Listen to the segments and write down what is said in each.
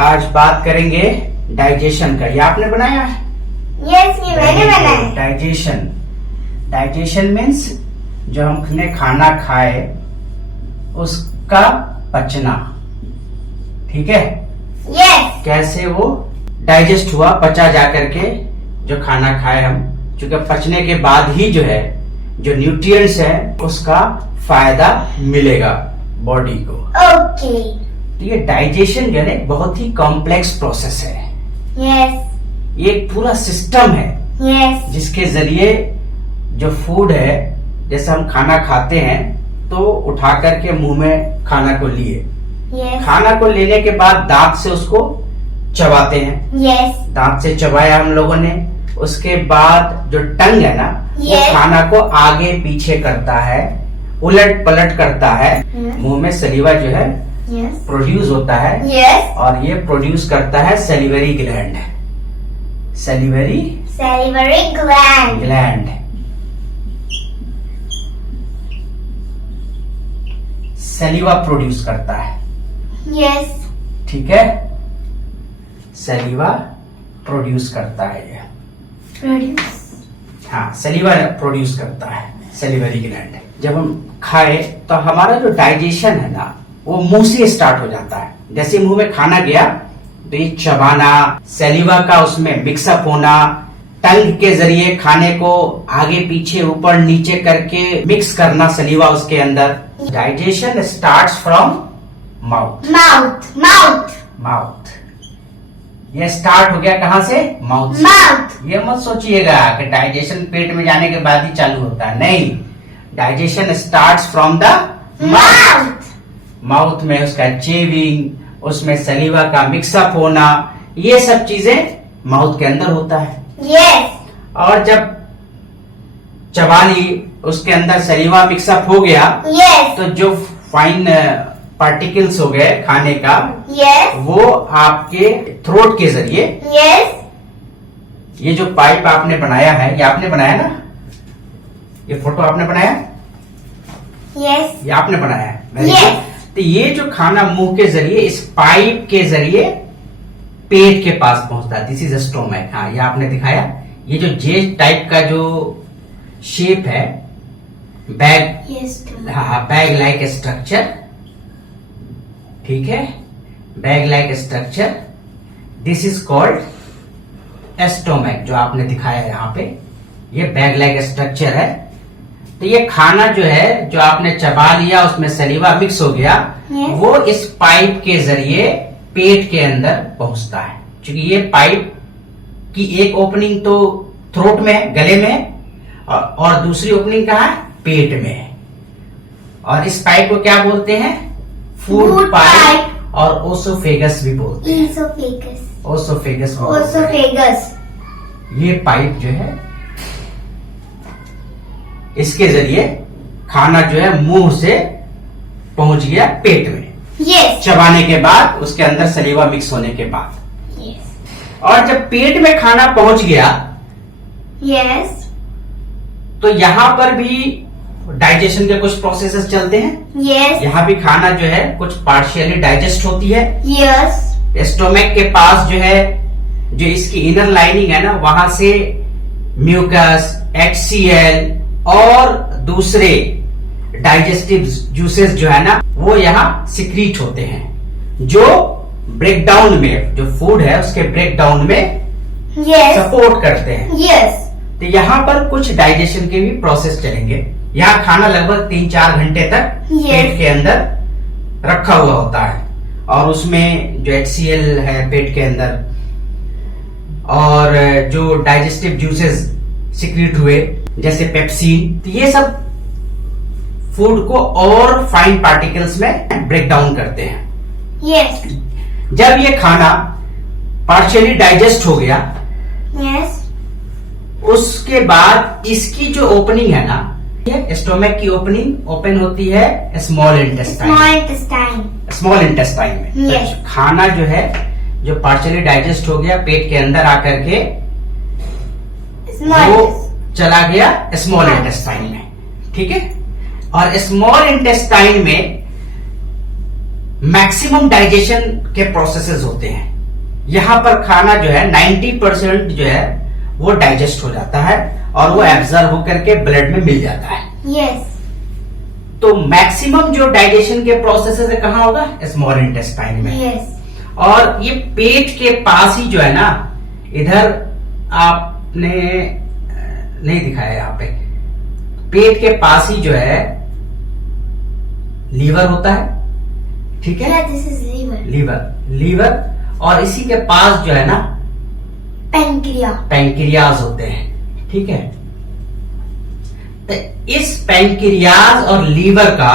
आज बात करेंगे डाइजेशन का। ये आपने बनाया है? यस, ये मैंने बनाया। डाइजेशन मीन्स जो हमने खाना खाए उसका पचना, ठीक है? यस। कैसे वो डाइजेस्ट हुआ, पचा जा करके जो खाना खाए हम, क्योंकि पचने के बाद ही जो है जो न्यूट्रिएंट्स है उसका फायदा मिलेगा बॉडी को। ओके। तो ये डाइजेशन जो है बहुत ही कॉम्प्लेक्स प्रोसेस है। यस। ये एक पूरा सिस्टम है यस। जिसके जरिए जो फूड है, जैसे हम खाना खाते हैं तो उठा करके मुंह में खाना को लिए, यस। खाना को लेने के बाद दांत से उसको चबाते हैं। यस। दांत से चबाया हम लोगों ने, उसके बाद जो टंग है ना वो Yes. खाना को आगे पीछे करता है, उलट पलट करता है। Yes. मुंह में सलीवा जो है यस। प्रोड्यूस होता है यस। और ये प्रोड्यूस करता है salivary gland. Salivary salivary gland. Gland saliva produce करता है, यस। ठीक है? सैलिवा प्रोड्यूस करता है ये। प्रोड्यूस। हाँ, सलीवा प्रोड्यूस करता है, सलीवरी ग्लैंड। जब हम खाए तो हमारा जो डाइजेशन है ना वो मुंह से स्टार्ट हो जाता है। जैसे मुंह में खाना गया तो ये चबाना, सलीवा का उसमें मिक्सअप होना, टंग के जरिए खाने को आगे पीछे ऊपर नीचे करके मिक्स करना सलीवा उसके अंदर। Digestion starts from mouth. Mouth. Mouth. Mouth ये स्टार्ट हो गया कहाँ से? माउथ से। माउथ। ये मत सोचिएगा कि डाइजेशन पेट में जाने के बाद ही चालू होता है, नहीं। Digestion starts from the mouth. Mouth में उसका चेविंग, उसमें सलीवा का मिक्सअप होना, ये सब चीजें माउथ के अंदर होता है। यस। और जब चबा ली, उसके अंदर सलीवा मिक्सअप हो गया यस। तो जो फाइन पार्टिकल्स हो गए खाने का, यस। वो आपके थ्रोट के जरिए, यस। ये जो पाइप आपने बनाया है, ये आपने बनाया ना? ये फोटो आपने बनाया? यस। ये आपने बनाया है? Very Yes. good. तो ये जो खाना मुंह के जरिए, इस पाइप के जरिए पेट के पास पहुंचता है। This is stomach. हाँ, ये आपने दिखाया। ये जो जे टाइप का जो शेप है, बैग, यस। हाँ, बैग लाइक स्ट्रक्चर, ठीक है? Bag like structure, this is called stomach. जो आपने दिखाया है यहाँ पे, ये बैग लाइक स्ट्रक्चर है। तो ये खाना जो है, जो आपने चबा लिया, उसमें सलीवा मिक्स हो गया, Yes. वो इस पाइप के जरिए पेट के अंदर पहुंचता है। क्योंकि ये पाइप की एक ओपनिंग तो थ्रोट में है, गले में है, और दूसरी ओपनिंग कहाँ है? पेट में है। और इस पाइप को क्या बोलते हैं? Food Food pipe, pipe. और ओसोफेगस भी बोलते हैं। इसोफेगस। ओसोफेगस भी बोलते हैं। ओसोफेगस। ये पाइप जो है, इसके जरिए खाना जो है मुंह से पहुंच गया पेट में, यस। चबाने के बाद, उसके अंदर सलीवा मिक्स होने के बाद। यस। और जब पेट में खाना पहुंच गया यस। तो यहां पर भी डाइजेशन के कुछ प्रोसेसेस चलते हैं। यस। यहां भी खाना जो है कुछ पार्शियली डाइजेस्ट होती है। यस। स्टोमक के पास जो है, जो इसकी इनर लाइनिंग है ना, वहां से म्यूकस, HCl और दूसरे डाइजेस्टिव जूसेस जो है ना, वो यहाँ सिक्रीट होते हैं, जो ब्रेकडाउन में, जो फूड है उसके ब्रेकडाउन में यस। सपोर्ट करते हैं। यस। तो यहाँ पर कुछ डाइजेशन के भी प्रोसेस चलेंगे। यहाँ खाना लगभग 3-4 घंटे तक Yes. पेट के अंदर रखा हुआ होता है, और उसमें जो HCl है पेट के अंदर, और जो डाइजेस्टिव जूसेस सिक्रीट हुए जैसे पेप्सिन, तो ये सब फूड को और फाइन पार्टिकल्स में ब्रेक डाउन करते हैं। यस। जब ये खाना पार्शियली डाइजेस्ट हो गया, यस। उसके बाद इसकी जो ओपनिंग है ना, ये स्टोमक की ओपनिंग ओपन होती है small intestine. Small intestine. Small intestine में Yes. तो खाना जो है, जो पार्शियली डाइजेस्ट हो गया, पेट के अंदर आकर के वो चला गया स्मॉल हाँ. इंटेस्टाइन में, ठीक है? और स्मॉल इंटेस्टाइन में मैक्सिमम डाइजेशन के प्रोसेसेस होते हैं। यहां पर खाना जो है 90% जो है वो डाइजेस्ट हो जाता है और वो एब्जॉर्ब होकर के ब्लड में मिल जाता है। Yes. तो मैक्सिमम जो डाइजेशन के प्रोसेसेस है कहाँ होगा? स्मॉल इंटेस्टाइन में। Yes. और ये पेट के पास ही जो है ना, इधर आपने नहीं दिखाया यहाँ पे, पेट के पास ही जो है लीवर होता है, ठीक है? Yeah, this is liver. Liver और इसी के पास जो है ना Pancreas. पैंक्रियाज होते हैं, ठीक है? तो इस पैंक्रियाज और लीवर का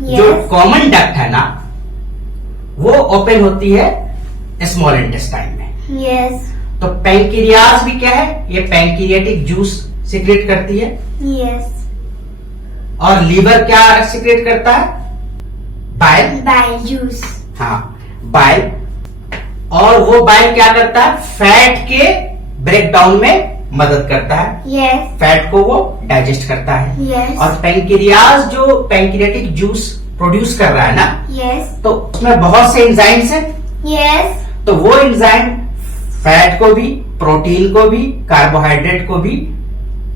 जो Yes. कॉमन डक्ट है ना, वो ओपन होती है स्मॉल इंटेस्टाइन में। Yes. तो पैंक्रियाज भी क्या है? ये पैंक्रियाटिक जूस सिक्रेट करती है। Yes. और लीवर क्या सिक्रेट करता है? बाइल। Bile juice. हाँ, बाइल। और वो बाइल क्या करता है? फैट के ब्रेकडाउन में मदद करता है। Yes. फैट को वो डाइजेस्ट करता है। Yes. और पैंक्रियाज जो पैंक्रियाटिक जूस प्रोड्यूस कर रहा है ना, Yes. तो उसमें बहुत से एंजाइम्स हैं। Yes. तो वो एंजाइम फैट को भी, प्रोटीन को भी, कार्बोहाइड्रेट को भी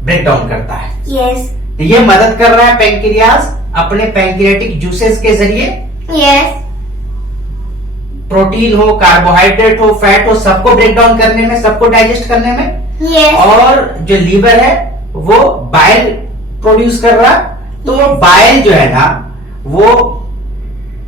ब्रेक डाउन करता है। Yes. तो ये मदद कर रहा है पैंक्रियाज अपने पैंक्रियाटिक जूसेस के जरिए Yes. प्रोटीन हो, कार्बोहाइड्रेट हो, फैट हो, सबको ब्रेक डाउन करने में, सबको डाइजेस्ट करने में। Yes. और जो लीवर है वो बाइल प्रोड्यूस कर रहा है। तो वो बाइल जो है ना, वो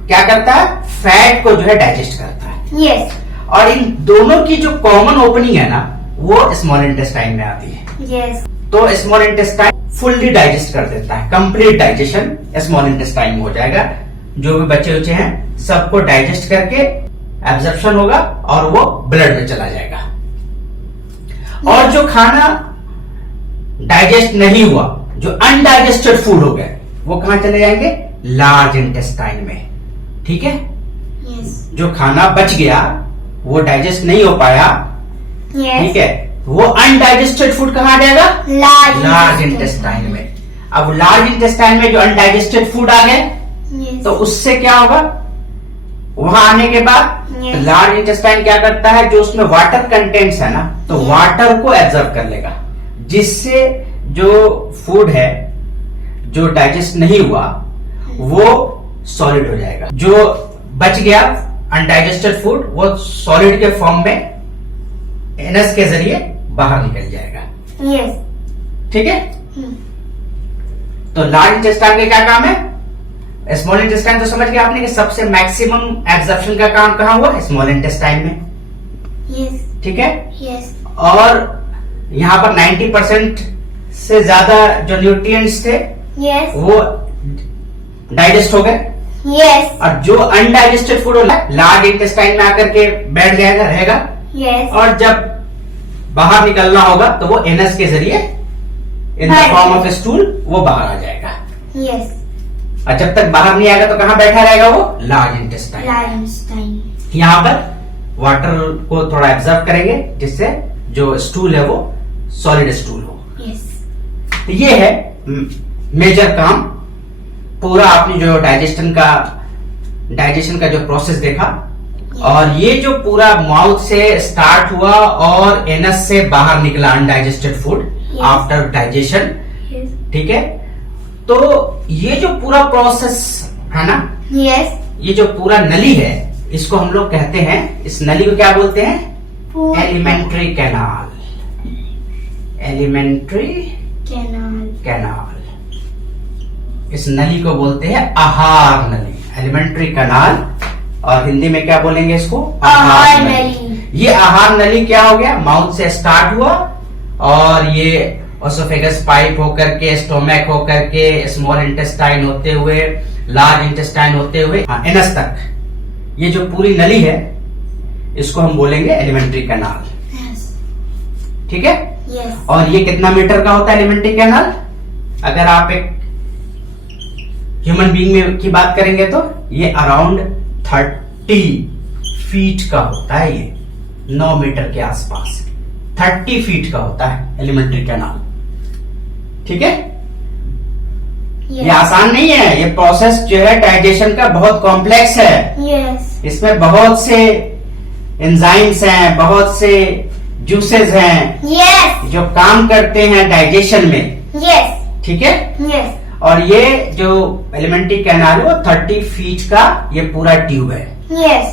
क्या करता है? फैट को जो है डाइजेस्ट करता है। Yes. और इन दोनों की जो कॉमन ओपनिंग है ना, वो स्मॉल इंटेस्टाइन में आती है। Yes. तो स्मॉल इंटेस्टाइन फुल्ली डाइजेस्ट कर देता है। कंप्लीट डाइजेशन स्मॉल इंटेस्टाइन में हो जाएगा। जो भी बचे उचे हैं सबको डाइजेस्ट करके एब्जॉर्प्शन होगा और वो ब्लड में चला जाएगा। और जो खाना डाइजेस्ट नहीं हुआ, जो अनडाइजेस्टेड फूड हो गया, वो कहां चले जाएंगे? लार्ज इंटेस्टाइन में, ठीक है? Yes. जो खाना बच गया वो डाइजेस्ट नहीं हो पाया, Yes. ठीक है, वो अनडाइजेस्टेड फूड कहां आ जाएगा? Large. लार्ज इंटेस्टाइन में। अब लार्ज इंटेस्टाइन में जो अनडाइजेस्टेड फूड आ गए, Yes. तो उससे क्या होगा? वहां आने के बाद Yes. लार्ज इंटेस्टाइन क्या करता है? जो उसमें वाटर कंटेंट्स है ना, तो Yes. वाटर को एब्जॉर्ब कर लेगा, जिससे जो फूड है जो डाइजेस्ट नहीं हुआ वो सॉलिड हो जाएगा। जो बच गया अनडाइजेस्टेड फूड वो सॉलिड के फॉर्म में एनस के जरिए बाहर निकल जाएगा, Yes. ठीक है? Hmm. तो लार्ज इंटेस्टाइन का क्या काम है? स्मॉल इंटेस्टाइन तो समझ गया आपने कि सबसे मैक्सिमम एब्जॉर्प्शन का काम कहां हुआ? स्मॉल इंटेस्टाइन में, Yes. ठीक है? Yes. और यहां पर 90% से ज्यादा जो न्यूट्रिएंट्स थे Yes. वो डाइजेस्ट हो गए। Yes. और जो अनडाइजेस्टेड फूड होगा लार्ज इंटेस्टाइन में आकर के बैठ जाएगा, रहेगा। Yes. और जब बाहर निकलना होगा तो वो एनस के जरिए in the form of stool वो बाहर आ जाएगा। Yes. और जब तक बाहर नहीं आएगा तो कहां बैठा रहेगा वो? Large intestine. Einstein. यहां पर वाटर को थोड़ा एब्जॉर्ब करेंगे जिससे जो स्टूल है वो सॉलिड स्टूल हो। Yes. तो ये है मेजर काम। पूरा आपने जो डाइजेशन का जो प्रोसेस देखा, और ये जो पूरा माउथ से स्टार्ट हुआ और एनस से बाहर निकला undigested food Yes. After digestion, Yes. ठीक है? तो ये जो पूरा प्रोसेस है ना, Yes. ये जो पूरा नली है, इसको हम लोग कहते हैं, इस नली को क्या बोलते हैं? Alimentary canal. Alimentary Canal. Canal. इस नली को बोलते हैं आहार नली, एलिमेंट्री कैनाल। और हिंदी में क्या बोलेंगे इसको? आहार नली। ये आहार नली क्या हो गया? माउथ से स्टार्ट हुआ और ये ओसोफेगस पाइप होकर के, स्टोमक होकर के, स्मॉल इंटेस्टाइन होते हुए, लार्ज इंटेस्टाइन होते हुए एनस तक, ये जो पूरी नली है इसको हम बोलेंगे एलिमेंट्री कैनाल, Yes. ठीक है? Yes. और ये कितना मीटर का होता है एलिमेंट्री कैनाल? अगर आप एक ह्यूमन बीइंग में की बात करेंगे तो ये अराउंड 30 फीट का होता है। ये 9 मीटर के आसपास 30 फीट का होता है एलिमेंट्री कैनाल, ठीक है? ये आसान नहीं है, ये प्रोसेस जो है डाइजेशन का बहुत कॉम्प्लेक्स है। Yes. इसमें बहुत से एंजाइम्स हैं, बहुत से जूसेस हैं Yes. जो काम करते हैं डाइजेशन में, Yes. ठीक है। Yes. और ये जो एलिमेंट्री कैनाल है वो 30 फीट का ये पूरा ट्यूब है, Yes.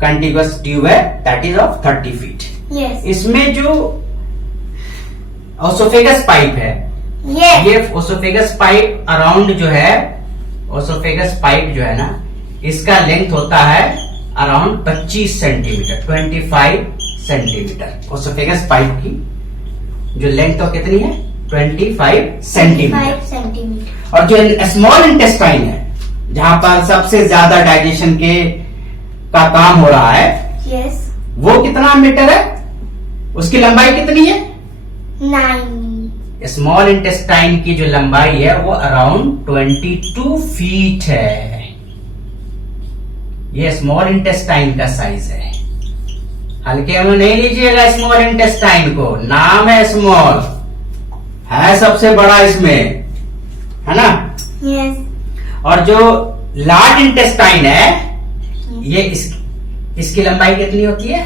कंटिन्यूअस ट्यूब है, that is of 30 feet. Yes. इसमें जो ओसोफेगस पाइप है, Yes. ये ओसोफेगस पाइप अराउंड जो है, ओसोफेगस पाइप जो है ना, इसका लेंथ होता है around 25 centimetre, 25 centimetre. Oesophagus pipe की जो लेंथ हो कितनी है? 25 सेंटीमीटर। 5 centimeter. और जो स्मॉल इंटेस्टाइन है, जहां पर सबसे ज्यादा डाइजेशन का काम हो रहा है, Yes. वो कितना मीटर है? उसकी लंबाई कितनी है? 9. स्मॉल इंटेस्टाइन की जो लंबाई है वो अराउंड 22 फीट है। ये स्मॉल इंटेस्टाइन का साइज है। हल्के में नहीं लीजिएगा स्मॉल इंटेस्टाइन को, नाम है स्मॉल, है सबसे बड़ा इसमें, है ना। Yes. और जो लार्ज इंटेस्टाइन है, ये इसकी लंबाई कितनी होती है?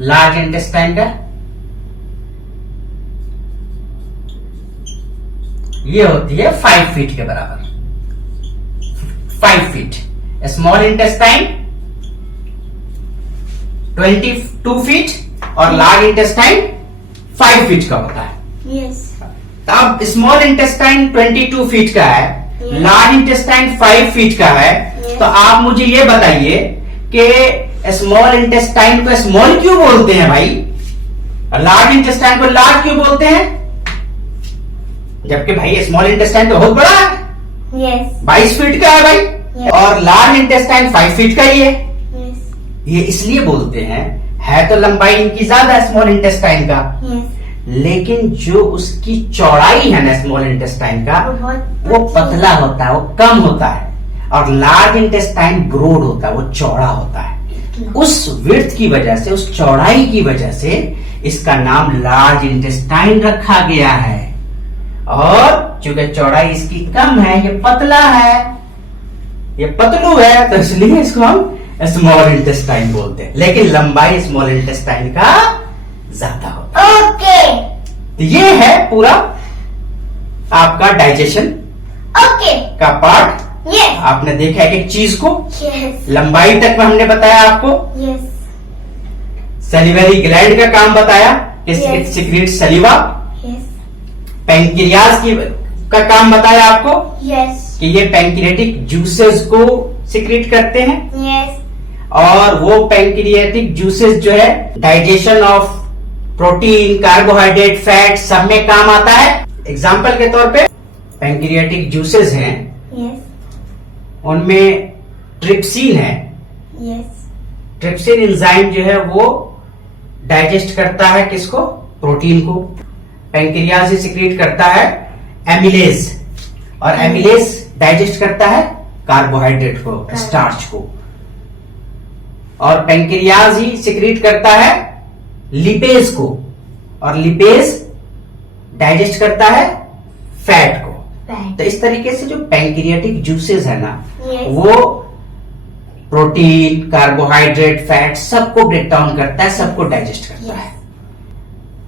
लार्ज इंटेस्टाइन का ये होती है 5 फीट के बराबर, 5 फीट। स्मॉल इंटेस्टाइन 22 फीट और लार्ज इंटेस्टाइन 5 फीट का होता है। Yes. अब स्मॉल इंटेस्टाइन 22 फीट का है, Yes. लार्ज इंटेस्टाइन 5 फीट का है। Yes. तो आप मुझे ये बताइए कि स्मॉल इंटेस्टाइन को स्मॉल क्यों बोलते हैं भाई, लार्ज इंटेस्टाइन को लार्ज क्यों बोलते हैं? जबकि भाई स्मॉल इंटेस्टाइन तो बहुत बड़ा है, Yes. 22 फीट का है भाई, Yes. और लार्ज इंटेस्टाइन 5 फीट का ही है। Yes. ये इसलिए बोलते हैं, है तो लंबाई इनकी ज्यादा स्मॉल इंटेस्टाइन का, Yes. लेकिन जो उसकी चौड़ाई है ना स्मॉल इंटेस्टाइन का, वो पतला होता है, वो कम होता है। और लार्ज इंटेस्टाइन ब्रॉड होता है, वो चौड़ा होता है। उस विड्थ की वजह से, उस चौड़ाई की वजह से इसका नाम लार्ज इंटेस्टाइन रखा गया है। और चूंकि चौड़ाई इसकी कम है, ये पतला है, ये पतलू है, तो इसलिए इसको हम स्मॉल इंटेस्टाइन बोलते हैं। लेकिन लंबाई स्मॉल इंटेस्टाइन का ज्यादा होता है। Okay. तो ये है पूरा आपका डाइजेशन Okay. का पार्ट। Yes. आपने देखा एक चीज को, Yes. लंबाई तक में हमने बताया आपको, Yes. सलिवरी ग्लैंड का काम बताया, Yes. सिक्रीट सलिवा। Yes. पैंक्रियाज का काम बताया आपको Yes. कि ये पैंक्रियाटिक जूसेस को सिक्रीट करते हैं, Yes. और वो पैंक्रियाटिक जूसेस जो है digestion of protein, carbohydrate, fat सब में काम आता है। एग्जाम्पल के तौर पे पैंक्रियाटिक जूसेस हैं, Yes. उनमें ट्रिप्सिन है। Yes. ट्रिप्सिन एंजाइम जो है वो डाइजेस्ट करता है किसको? प्रोटीन को। पैंक्रियाज से सिक्रीट करता है एमिलेज, और एमिलेज डाइजेस्ट करता है कार्बोहाइड्रेट को, स्टार्च को। और पैंक्रियाज ही सिक्रीट करता है लिपेज को, और लिपेज डाइजेस्ट करता है फैट को। Fat. तो इस तरीके से जो पैंक्रियाटिक जूसेस है ना, Yes. वो प्रोटीन, कार्बोहाइड्रेट, फैट सबको ब्रेक डाउन करता है, सबको डाइजेस्ट करता Yes. है।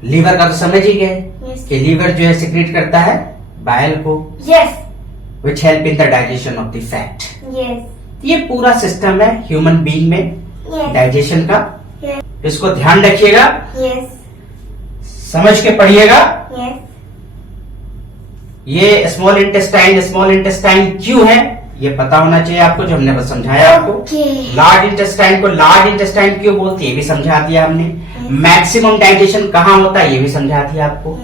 लीवर का तो समझ ही गए Yes. कि लीवर जो है सिक्रीट करता है बाइल को, Yes. Which help in the digestion of the fat. Yes. ये पूरा सिस्टम है ह्यूमन बीइंग में Yes. डाइजेशन का। Yes. इसको ध्यान रखिएगा, Yes. समझ के पढ़िएगा। Yes. ये स्मॉल इंटेस्टाइन क्यों है ये पता होना चाहिए आपको, जो हमने बस समझाया आपको। Okay. लार्ज इंटेस्टाइन को लार्ज इंटेस्टाइन क्यों बोलते हैं ये भी समझा दिया हमने। मैक्सिमम डाइजेशन कहाँ होता है ये भी समझा दिया आपको।